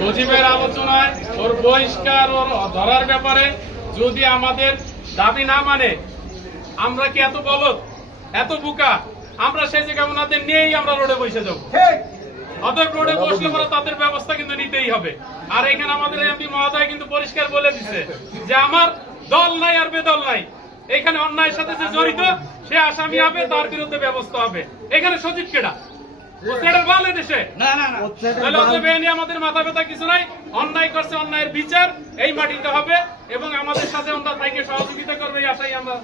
সচিবের আলোচনায় ওর বহিষ্কার ওর ধরার ব্যাপারে যদি আমাদের দাবি না মানে, আমরা কি এত বলদ, এত বোকা? আমরা সেই জায়গায় ওনাদের নিয়েই আমরা রোডে বসে যাবো। অতএব রোডে বসলে পরে তাদের ব্যবস্থা কিন্তু নিতেই হবে। আর এখানে আমাদের এমপি মহোদয় কিন্তু পরিষ্কার বলে দিচ্ছে যে আমার দল নাই আর বেদল নাই, এখানে অন্যায়ের সাথে যে জড়িত সে আসামি হবে, তার বিরুদ্ধে ব্যবস্থা হবে। এখানে সচিব কেডা? আমাদের মাথা ব্যথা কিছু নাই। অন্যায় করছে, অন্যায়ের বিচার এই মাটিতে হবে এবং আমাদের সাথে আমরা তাইকে সহযোগিতা করবে, এই আশাই আমরা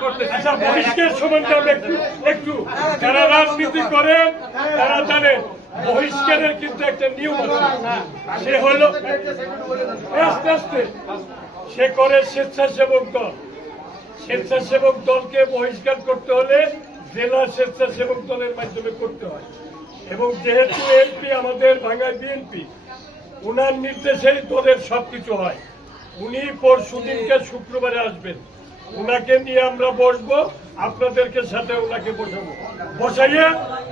করতেছি। বহিষ্কার সম্বন্ধে একটু যারা রাজনীতি করেন তারা জানেন বহিষ্কারের কিন্তু একটা নিয়ম আছে। সে হলো আস্তে আস্তে সে করে স্বেচ্ছাসেবক দল। স্বেচ্ছাসেবক দলকে বহিষ্কার করতে হলে জেলা স্বেচ্ছাসেবক দলের মাধ্যমে করতে হয়। এবং যেহেতু এমপি আমাদের ভাঙ্গায় বিএনপি, উনার নির্দেশেই দলের সবকিছু হয়। উনি পরশুদিনকে শুক্রবারে আসবেন, উনাকে নিয়ে আমরা বসবো, আপনাদেরকে সাথে ওনাকে বসাবো, বসাইয়ে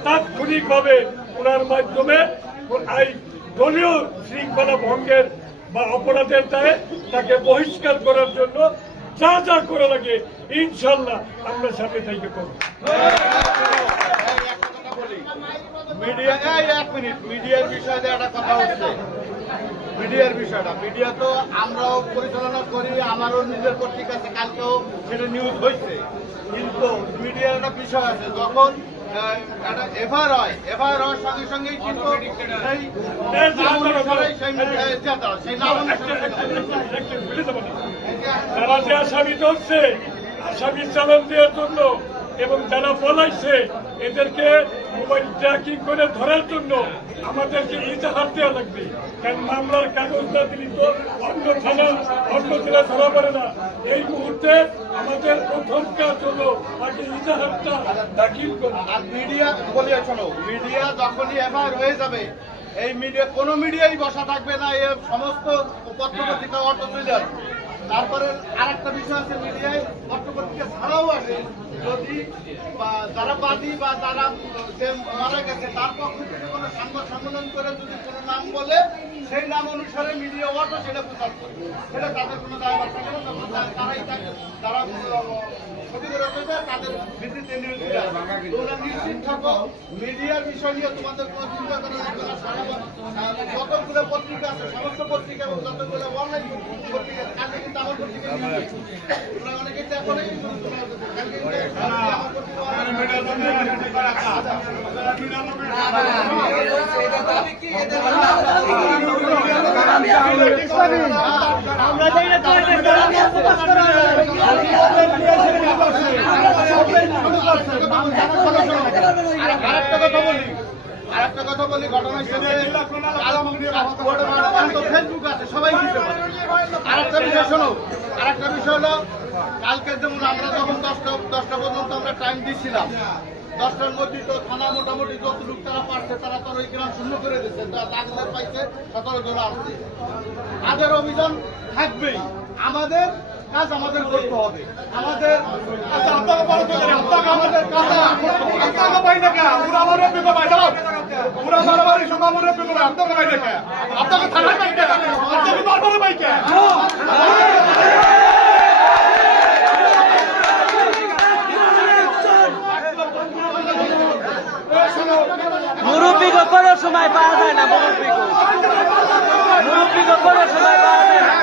তাৎক্ষণিকভাবে ওনার মাধ্যমে এই দলীয় শৃঙ্খলা ভঙ্গের বা অপরাধের দায়ে তাকে বহিষ্কার করার জন্য যা যা করা লাগে ইনশাল্লাহ আমরা সামনে থেকে করবো। মিডিয়ার বিষয়ে একটা কথা হচ্ছে, মিডিয়ার বিষয়টা, মিডিয়া তো আমরাও পরিচালনা করি, আমারও নিজের পত্রিকা আছে, কালকেও সেটা নিউজ হয়েছে। কিন্তু মিডিয়ার একটা বিষয় আছে, যখন একটা এফআইআর হয়, এফআইআর হওয়ার সঙ্গে সঙ্গেই কিন্তু তারা যে আসামি ধরছে, আসামি চালান দেওয়ার জন্য এবং যারা পলাইছে এদেরকে মোবাইল ট্র্যাকিং করে ধরার জন্য আমাদেরকে ইজাহার দেওয়া লাগবে। কারণ মামলার কাগজ না দিলে তো অন্য থানা অন্য জেলা ধরা পড়ে না। এই মুহূর্তে আমাদের প্রথম কাজ হলো আগে ইজাহারটা দাখিল করা। আর মিডিয়া বলিয়া শোনো, মিডিয়া যখনই এফআইআর হয়ে যাবে, এই মিডিয়া কোনো মিডিয়াই বসা থাকবে না, এর সমস্ত পত্রপত্রিকা অটো চলে আসবে। তারপরে আর একটা বিষয় আছে, মিডিয়ায় পত্রপত্রিকা ছাড়াও আসে, যদি যারা বাদী বা যারা মারা গেছে তার পক্ষ থেকে কোনো সংবাদ সম্মেলন করে যদি কোনো নাম বলে, সেই নাম অনুসারে মিডিয়া অটো সেটা প্রচার করে, সেটা তাদের কোনো দায়ভার থাকে না। তারাই থাকে, যারা ক্ষতিগ্রস্ত হয়েছে তাদের ভিত্তিতে নিউজ দিতে হবে। তোমরা নিশ্চিত থাকো, মিডিয়ার বিষয় নিয়ে তোমাদের কোনো চিন্তা করা লাগবে না। যতগুলো পত্রিকা আছে, সমস্ত পত্রিকা এবং যতগুলো অনলাইন পত্রিকা, কালকে কিন্তু আমার পত্রিকা নিউজ, তোমরা অনেকে দেখো না, কিন্তু আরেকটা কথা বলি, ঘটনা হিসেবে ফেসবুক আছে, সবাই দিতে পারে। আরেকটা বিষয় শোনো, আরেকটা বিষয় হলো, কালকে যেমন আমরা যখন 10টা পর্যন্ত আমরা টাইম দিচ্ছিলাম, 10টার মধ্যে তো থানা মোটামুটি যতটুকু তারা পারছে তারা তো ওই গ্রাম শূন্য করে দিচ্ছে, দাগদার পাইছে 17 জন আসছে। তাদের অভিযান থাকবেই, আমাদের কাজ আমাদের করতে হবে। আমাদের মুরব্বীকে কোনো সময় পাওয়া যায় না, মুরব্বীকে কোনো সময় পাওয়া যায় না।